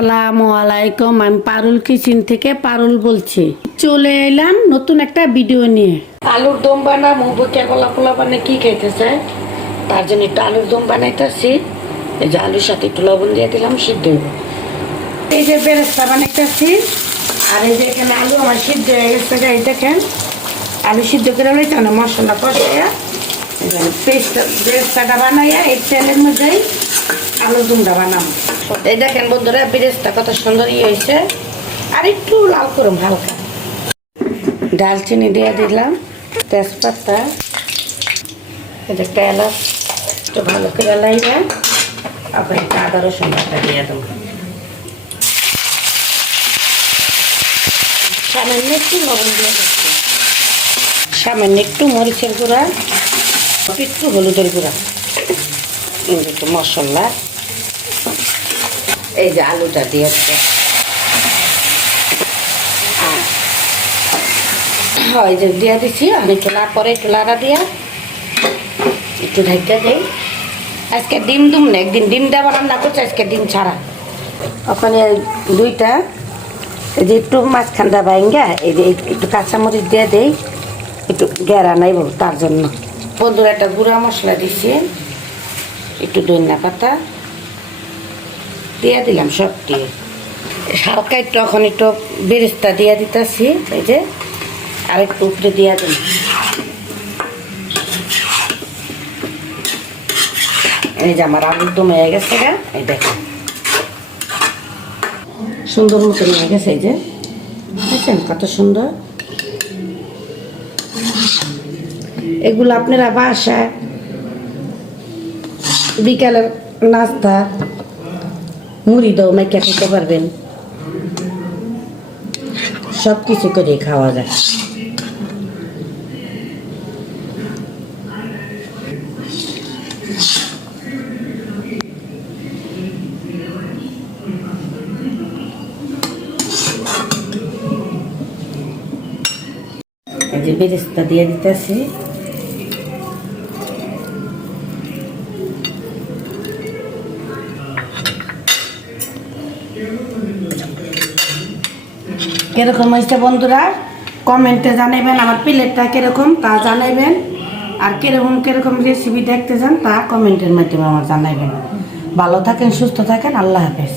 আসসালামু আলাইকুম, আমি পারুল কিচেন থেকে পারুল বলছি। চলে এলাম নতুন একটা ভিডিও নিয়ে। আলুর দম বানাবো বুকের গলা পোলা বানে কি খাইতে চায় তার জন্য একটু আলুর দম বানাইতেছি। এই যে আলুর সাথে একটু লবণ দিয়ে দিলাম, সিদ্ধ হইব। এই যে বেরেস্তা বানাইতেছি, আর এই যে এখানে আলু আমার সিদ্ধ হয়ে গেছে এই দেখেন। আলু সিদ্ধ করে লইতে না, মশলা কষাইয়া। পেস্ট বেরেস্তাটা বানাইয়া এই তেলের মধ্যেই আলুর দুমটা বানাবো। এই দেখেন বন্ধুরা বেরেস্তা কত সুন্দর ইয়ে হয়েছে। আর একটু লাল করুন হালকা। ডালচিনি দিয়ে দিলাম, তেজপাতা এটা এলাচ একটু ভালো করে লাইবে আবার একটা আদা রসুন বাটা দিয়ে দেবো। সামান্য একটু লবণ দিয়ে দিচ্ছি। সামান্য একটু মরিচের গুঁড়া, একটু হলুদের গুঁড়া। একটু মশলা। এই যে আলুটা দিয়েছে হয় যে দিয়ে দিছি, আমি লা পরে লাড়া দিয়া একটু ঢাকা দেই। আজকে ডিম দুম না একদিন ডিম দেওয়া রান্না করছে, আজকে ডিম ছাড়া। ওখানে দুইটা, এই যে একটু মাঝখানটা ভাঙ্গা এই যে একটু কাঁচামরিচ দিয়ে দেই, একটু গেরা নাইব তার জন্য। বন্ধুরা, একটা গুঁড়া মশলা দিছি, একটু ধনিয়া পাতা দিয়ে দিলাম সব দিয়ে হালকা একটু এখন একটু বেরেস্তা দিয়ে দিতেছি, এই যে আর একটু উপরে দিয়ে দিন এই যে আমার আলুর দম গেছে গা, এই দেখেন। সুন্দর মতন হয়ে গেছে এই যে। দেখছেন কত সুন্দর। এগুলো আপনারা বাসায় বিকালের নাস্তা মুড়ি দাও মেকে খেতে পারবেন। সব কিছু করে খাওয়া যায়। বেরেস্তা দিয়ে দিতেছি। কীরকম হয়েছে বন্ধুরা? কমেন্টে জানাবেন আমার প্লেটটা কীরকম, তা জানাইবেন। আর কীরকম কীরকম রেসিপি দেখতে চান, তা কমেন্টের মাধ্যমে আমার জানাইবেন। ভালো থাকেন, সুস্থ থাকেন, আল্লাহ হাফেজ।